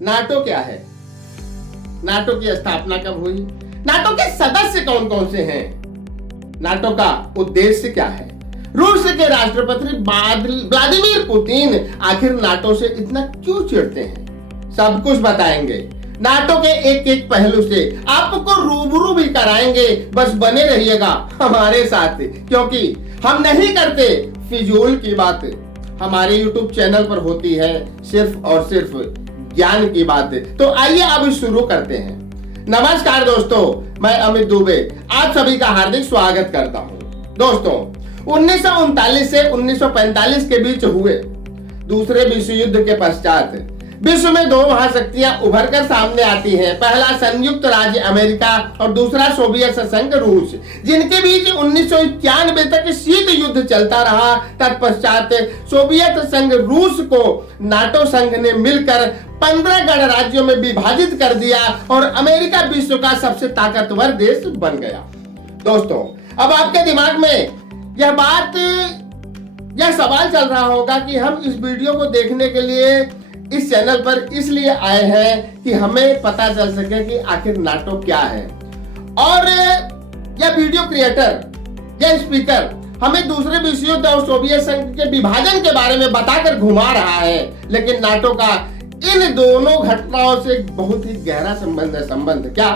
NATO क्या है? NATO की स्थापना कब हुई? नाटो के सदस्य कौन कौन से हैं? नाटो का उद्देश्य क्या है? रूस के राष्ट्रपति व्लादिमीर पुतिन आखिर नाटो से इतना क्यों चिढ़ते हैं? सब कुछ बताएंगे। नाटो के एक एक पहलू से आपको रूबरू भी कराएंगे। बस बने रहिएगा हमारे साथ, क्योंकि हम नहीं करते फिजूल की बात। हमारे YouTube चैनल पर होती है सिर्फ और सिर्फ ज्ञान की बात। तो आइए अब शुरू करते हैं। नमस्कार दोस्तों, मैं अमित दुबे आप सभी का हार्दिक स्वागत करता हूं। दोस्तों, 1939 से 1945 के बीच हुए दूसरे विश्व युद्ध के पश्चात विश्व में दो महाशक्तियां उभरकर सामने आती हैं। पहला संयुक्त राज्य अमेरिका और दूसरा सोवियत संघ रूस, जिनके बीच 1991 तक शीत युद्ध चलता रहा। तत्पश्चात सोवियत संघ रूस को नाटो संघ ने मिलकर 15 गणराज्यों में विभाजित कर दिया और अमेरिका विश्व का सबसे ताकतवर देश बन गया। दोस्तों, अब आपके दिमाग में यह सवाल चल रहा होगा कि हम इस वीडियो को देखने के लिए इस चैनल पर इसलिए आए हैं कि हमें पता चल सके कि आखिर नाटो क्या है। और यह वीडियो क्रिएटर, यह स्पीकर हमें दूसरे विश्व युद्ध और सोवियत संघ के विभाजन के बारे में बताकर घुमा रहा है, लेकिन नाटो का इन दोनों घटनाओं से बहुत ही गहरा संबंध क्या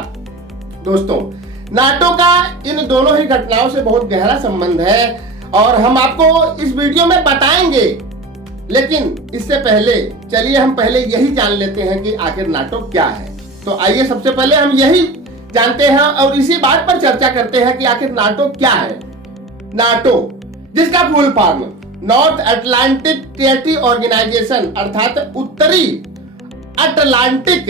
दोस्तों? नाटो का इन दोनों ही घटनाओं से बहुत गहरा संबंध है और हम आपको इस वीडियो में बताएंगे। लेकिन इससे पहले चलिए हम पहले यही जान लेते हैं कि आखिर नाटो क्या है। तो आइए सबसे पहले हम यही जानते हैं और इसी बात पर चर्चा करते हैं कि आखिर नाटो क्या है। नाटो, जिसका full form north Atlantic treaty organisation अर्थात उत्तरी अटलांटिक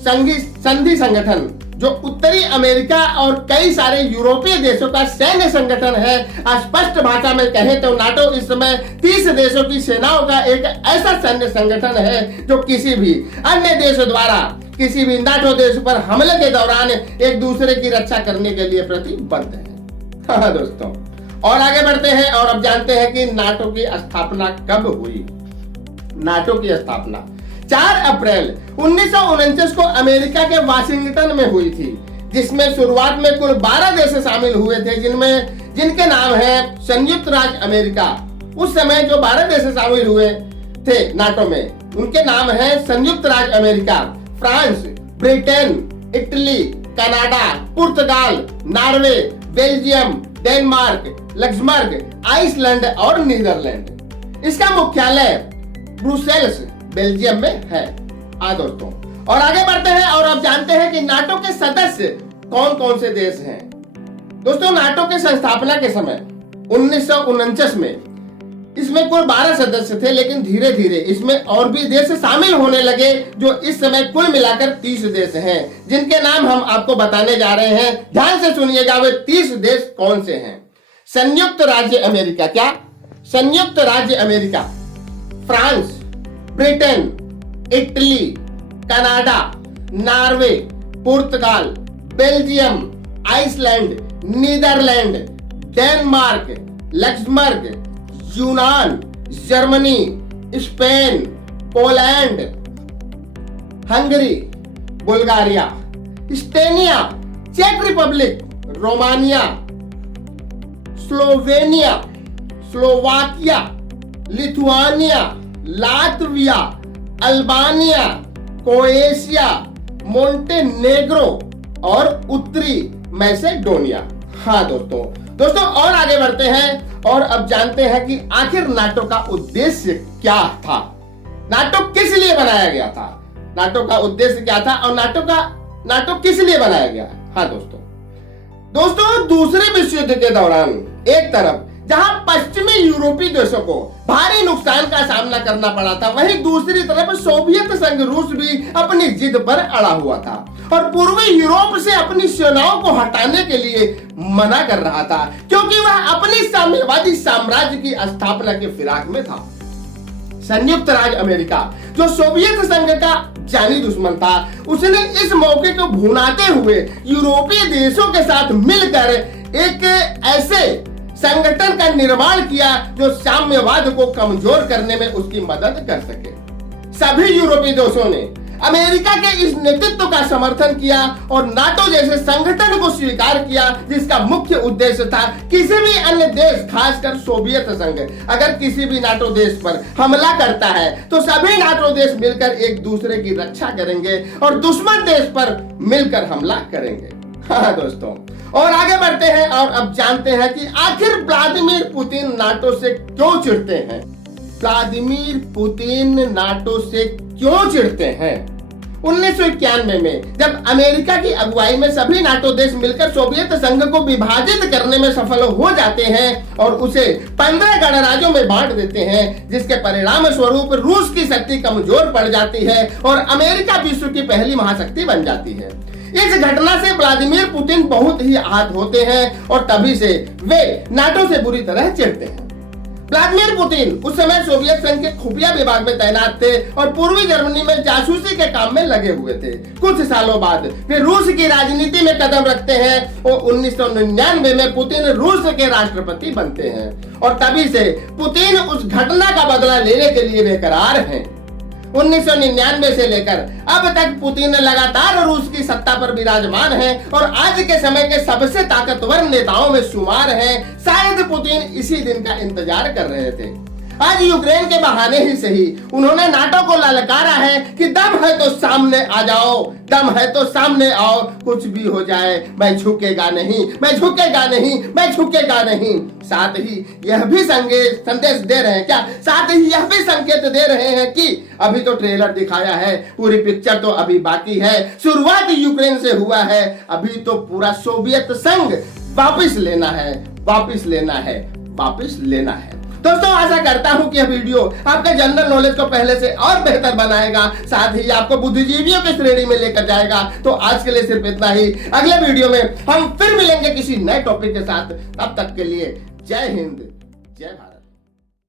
संधि संगठन, जो उत्तरी अमेरिका और कई सारे यूरोपीय देशों का सैन्य संगठन है। स्पष्ट भाषा में कहें तो नाटो इस समय 30 देशों की सेनाओं का एक ऐसा सैन्य संगठन है जो किसी भी अन्य देश द्वारा किसी भी नाटो देश पर हमले के दौरान एक दूसरे की रक्षा करने के लिए प्रतिबद्ध है। हाँ दोस्तों, और आगे बढ़ते हैं और अब जानते हैं कि नाटो की स्थापना कब हुई। नाटो की स्थापना 4 अप्रैल 1949 को अमेरिका के वाशिंगटन में हुई थी, जिसमें शुरुआत में कुल 12 देश शामिल हुए थे, जिनके नाम है संयुक्त राज्य अमेरिका। उस समय जो 12 देश शामिल हुए थे नाटो में, उनके नाम है संयुक्त राज्य America, France, Britain, Italy, Canada, पुर्तगाल, Norway, Belgium, Denmark, Luxembourg, Iceland और नीदरलैंड। इसका मुख्यालय ब्रुसेल्स बेल्जियम में है। दोस्तों, और आगे बढ़ते हैं और अब जानते हैं कि नाटो के सदस्य कौन कौन से देश हैं। दोस्तों, नाटो के संस्थापना के समय 1949 में इसमें कुल 12 सदस्य थे, लेकिन धीरे धीरे इसमें और भी देश शामिल होने लगे, जो इस समय कुल मिलाकर 30 देश हैं, जिनके नाम हम आपको बताने जा रहे हैं। ध्यान से सुनिएगा, वे 30 देश कौन से हैं। संयुक्त राज्य अमेरिका, क्या? संयुक्त राज्य America, France, Britain, Italy, Canada, Norway, पुर्तगाल, Belgium, Iceland, Netherland, Denmark, Luxembourg, यूनान, Germany, Spain, Poland, Hungary, Bulgaria, Estonia, चेक Republic, Romania, Slovenia, Slovakia, Lithuania, Latvia, Albania, Croatia, Montenegro और उत्तरी मैसेडोनिया। हाँ दोस्तों, और आगे बढ़ते हैं और अब जानते हैं कि आखिर नाटो का उद्देश्य क्या था। नाटो किस लिए बनाया गया था? नाटो का उद्देश्य क्या था और नाटो किस लिए बनाया गया? हाँ दोस्तों, दूसरे विश्व युद्ध के दौरान एक तरफ जहां पश्चिमी यूरोपीय देशों को भारी नुकसान का सामना करना पड़ा था, वहीं दूसरी तरफ सोवियत संघ रूस भी अपनी जिद पर अड़ा हुआ था और पूर्वी यूरोप से अपनी सेनाओं को हटाने के लिए मना कर रहा था, क्योंकि वह अपनी साम्यवादी साम्राज्य की स्थापना के फिराक में था। संयुक्त राज्य अमेरिका, जो सोवियत संघ का जानी दुश्मन था, उसने इस मौके को भुनाते हुए यूरोपीय देशों के साथ मिलकर एक ऐसे संगठन का निर्माण किया जो साम्यवाद को कमजोर करने में उसकी मदद कर सके। सभी यूरोपीय देशों ने अमेरिका के इस नेतृत्व का समर्थन किया और नाटो जैसे संगठन को स्वीकार किया, जिसका मुख्य उद्देश्य था किसी भी अन्य देश, खासकर सोवियत संघ, अगर किसी भी नाटो देश पर हमला करता है तो सभी नाटो देश मिलकर एक दूसरे की रक्षा करेंगे और दुश्मन देश पर मिलकर हमला करेंगे। हाँ दोस्तों, और आगे बढ़ते हैं और अब जानते हैं कि आखिर व्लादिमीर पुतिन नाटो से क्यों चिढ़ते हैं। व्लादिमीर पुतिन नाटो से क्यों चिढ़ते हैं? 1991 में जब अमेरिका की अगुवाई में सभी नाटो देश मिलकर सोवियत संघ को विभाजित करने में सफल हो जाते हैं और उसे 15 गणराज्यों में बांट देते हैं, जिसके परिणाम स्वरूप रूस की शक्ति कमजोर पड़ जाती है और अमेरिका विश्व की पहली महाशक्ति बन जाती है। इस घटना से व्लादिमीर पुतिन बहुत ही आहत होते हैं और तभी से वे नाटो से बुरी तरह चिढ़ते हैं। व्लादिमीर पुतिन उस समय सोवियत संघ के खुफिया विभाग में तैनात थे और पूर्वी जर्मनी में जासूसी के काम में लगे हुए थे। कुछ सालों बाद वे रूस की राजनीति में कदम रखते हैं और 1999 में पुतिन रूस के राष्ट्रपति बनते हैं और तभी से पुतिन उस घटना का बदला लेने के लिए बेकरार हैं। 1999 से लेकर अब तक पुतिन लगातार रूस की सत्ता पर विराजमान है और आज के समय के सबसे ताकतवर नेताओं में शुमार हैं। शायद पुतिन इसी दिन का इंतजार कर रहे थे। आज यूक्रेन के बहाने ही सही उन्होंने नाटो को ललकारा है कि दम है तो सामने आ जाओ, दम है तो सामने आओ, कुछ भी हो जाए मैं झुकेगा नहीं, मैं झुकेगा नहीं, मैं झुकेगा नहीं। साथ ही यह भी संदेश दे रहे हैं क्या, साथ ही यह भी संकेत दे रहे हैं कि अभी तो ट्रेलर दिखाया है, पूरी पिक्चर तो अभी बाकी है, शुरुआत यूक्रेन से हुआ है, अभी तो पूरा सोवियत संघ वापस लेना है, वापस लेना है, वापस लेना है। दोस्तों, आशा करता हूं कि यह वीडियो आपके जनरल नॉलेज को पहले से और बेहतर बनाएगा, साथ ही आपको बुद्धिजीवियों की श्रेणी में लेकर जाएगा। तो आज के लिए सिर्फ इतना ही। अगले वीडियो में हम फिर मिलेंगे किसी नए टॉपिक के साथ। तब तक के लिए जय हिंद, जय भारत।